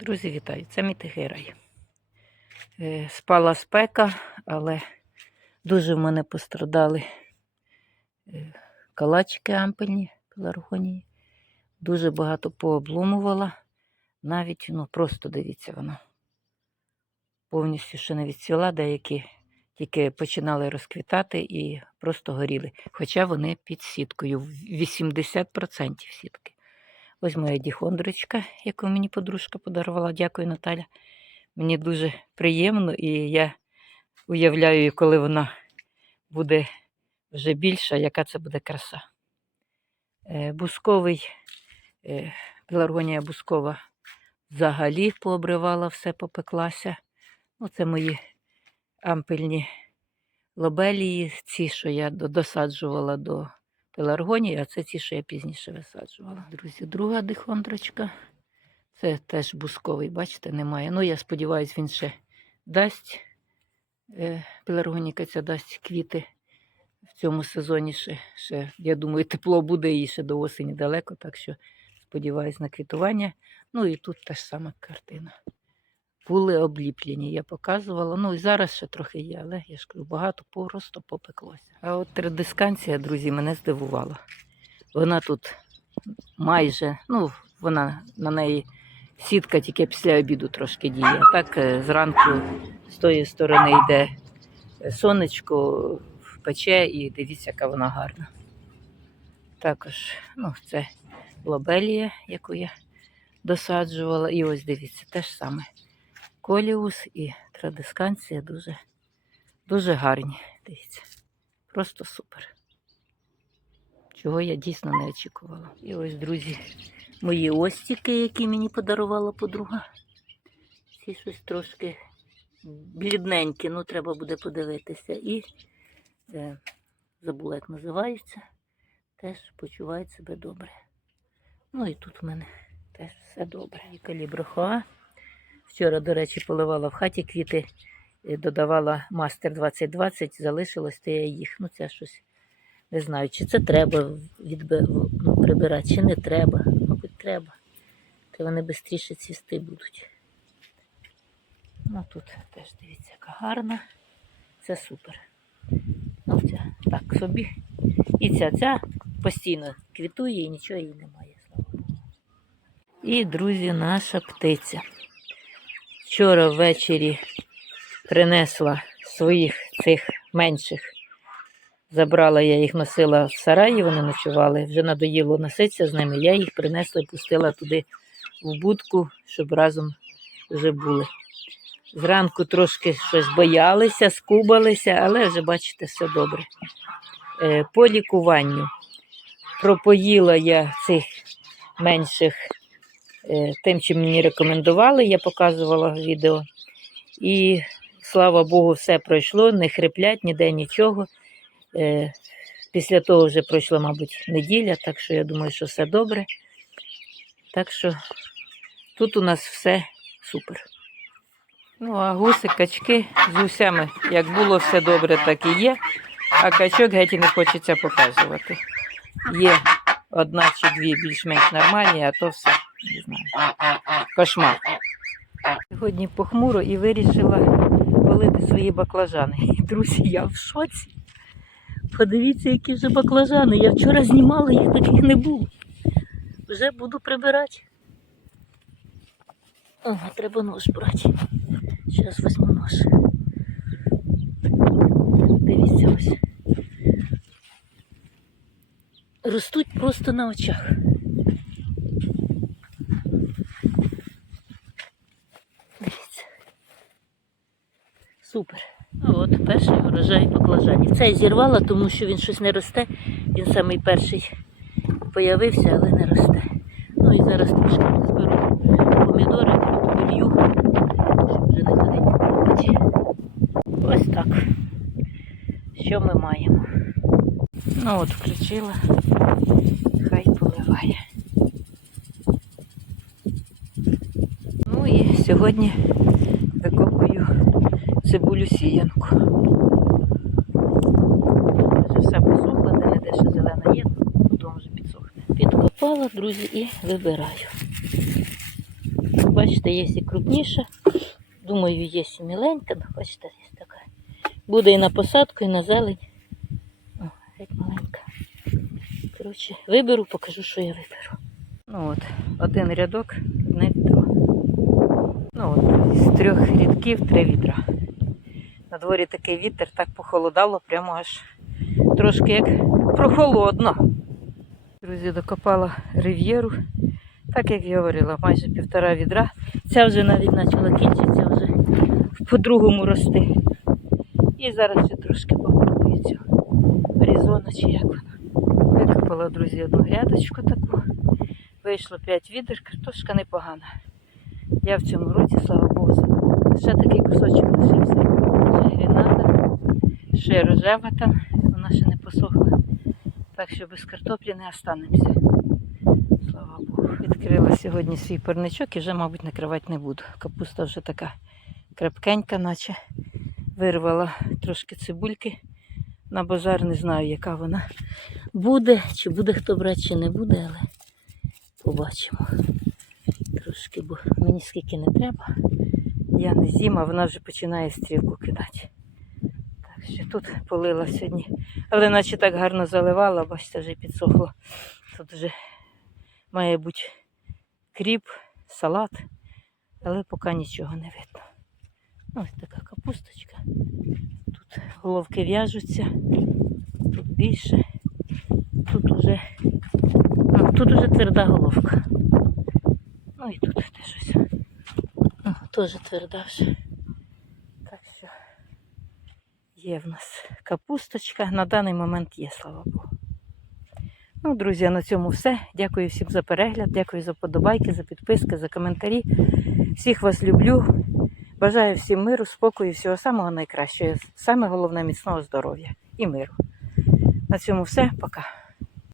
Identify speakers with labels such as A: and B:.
A: Друзі, вітаю! Це мій тихий. Е, Спала спека, але дуже в мене пострадали е, калачики ампельні пеларгонії. Дуже багато пообломувала. Навіть, ну, просто дивіться, вона повністю ще не відцвіла, деякі тільки починали розквітати і просто горіли. Хоча вони під сіткою, 80% сітки. Ось моя діхондрочка, яку мені подружка подарувала. Дякую, Наталя. Мені дуже приємно, і я уявляю, коли вона буде вже більша, яка це буде краса. Е, Бусковий, е, пеларгонія бускова взагалі пообривала, все попеклася. Ну, це мої ампельні лобелії, ці, що я досаджувала до пеларгонії, а це ті, що я пізніше висаджувала. Друзі, друга дихондрочка. Це теж бусковий, бачите, немає. Ну, я сподіваюся, він ще дасть. Е, Пеларгоніка ця дасть квіти в цьому сезоні ще, ще, я думаю, тепло буде і ще до осені далеко, так що сподіваюсь на квітування. Ну і тут та ж сама картина. Були обліплені, я показувала. Ну і зараз ще трохи є, але я ж кажу, багато просто попеклося. А от традисканція, друзі, мене здивувала. Вона тут майже, ну, вона на неї сітка тільки після обіду трошки діє. А так е, зранку з тої сторони йде сонечко, пече і дивіться, яка вона гарна. Також, ну, це лобелія, яку я досаджувала. І ось дивіться, те ж саме. Коліус і традисканція дуже, дуже гарні. Дивіться. Просто супер. Чого я дійсно не очікувала. І ось, друзі, мої остіки, які мені подарувала подруга. Ці щось трошки блідненькі, ну треба буде подивитися. І е, забула, як називаються. Теж почувають себе добре. Ну і тут в мене теж все добре. І каліброхоа. Вчора, до речі, поливала в хаті квіти, е, додавала мастер 2020, залишилось, то я їх. Ну, це щось не знаю, чи це треба відби... ну, прибирати, чи не треба. Мабуть, треба. То вони швидше цвісти будуть. Ну тут теж дивіться, яка гарна. Це супер. Ну, ця так собі. І ця, ця постійно квітує і нічого їй немає. І, друзі, наша птиця. Вчора ввечері принесла своїх цих менших. Забрала я їх, носила в сараї, вони ночували. Вже надоїло носитися з ними. Я їх принесла пустила туди в будку, щоб разом вже були. Зранку трошки щось боялися, скубалися, але вже бачите, все добре. Е, По лікуванню пропоїла я цих менших тим, чим мені рекомендували, я показувала відео. І слава Богу, все пройшло, не хриплять ніде нічого. Е, Після того вже пройшла, мабуть, неділя, так що я думаю, що все добре. Так що тут у нас все супер. Ну, а гуси, качки з гусями, як було все добре, так і є. А качок геть і не хочеться показувати. Є одна чи дві більш-менш нормальні, а то все, не знаю. Кошмар. Сьогодні похмуро і вирішила полити свої баклажани. Друзі, я в шоці. Подивіться, які вже баклажани. Я вчора знімала, їх таких не було. Вже буду прибирати. Ага, треба нож брати. Зараз візьму нож. Дивіться ось. Ростуть просто на очах. Дивіться. Супер. А от перший урожай баклажанів. Цей зірвала, тому що він щось не росте. Він самий перший появився, але не росте. Ну і зараз трошки зберу помідори, полью, щоб вже не ходити по роботі. Ось так. Що ми маємо? Ну от включила. Хай поливає. Ну і сьогодні викопую цибулю сіянку. Вже все посохло, де не де ще зелена є, потім вже підсохне. Підкопала, друзі, і вибираю. Бачите, є і крупніша. Думаю, є і міленька, ну, бачите, є така. Буде і на посадку, і на зелень. О, геть маленька. Коротше, виберу, покажу, що я виберу. Ну от, один рядок, одне відро. Ну от, з трьох рядків три відра. На дворі такий вітер, так похолодало, прямо аж трошки як прохолодно. Друзі, докопала рив'єру. Так як я говорила, майже півтора відра. Ця вже навіть почала кінчитися, вже по-другому рости. І зараз ще трошки попробую цю Аризона чи як вона. Викопала, друзі, одну грядочку таку. Вийшло 5 відер, картошка непогана. Я в цьому році, слава Богу. Ще такий кусочок лишився. Ще грінада, ще рожева там, вона ще не посохла. Так що без картоплі не останемося. Слава Богу. Відкрила сьогодні свій парничок і вже, мабуть, накривати не буду. Капуста вже така крепкенька, наче вирвала трошки цибульки на базар. Не знаю, яка вона буде, чи буде хто брати, чи не буде, але побачимо. Трошки, бо мені скільки не треба. Я не з'їм, а вона вже починає стрілку кидати. Так що тут полила сьогодні. Але наче так гарно заливала, бачите, вже підсохло. Тут вже має бути кріп, салат, але поки нічого не видно. Ось така капусточка. Тут головки в'яжуться, тут більше, тут ну, тут уже тверда головка. І тут теж ось. Ну, теж тверда вже. Так що є в нас капусточка. На даний момент є, слава Богу. Ну, друзі, на цьому все. Дякую всім за перегляд, дякую за подобайки, за підписки, за коментарі. Всіх вас люблю. Бажаю всім миру, спокою, всього самого найкращого. Саме головне міцного здоров'я і миру. На цьому все. Пока.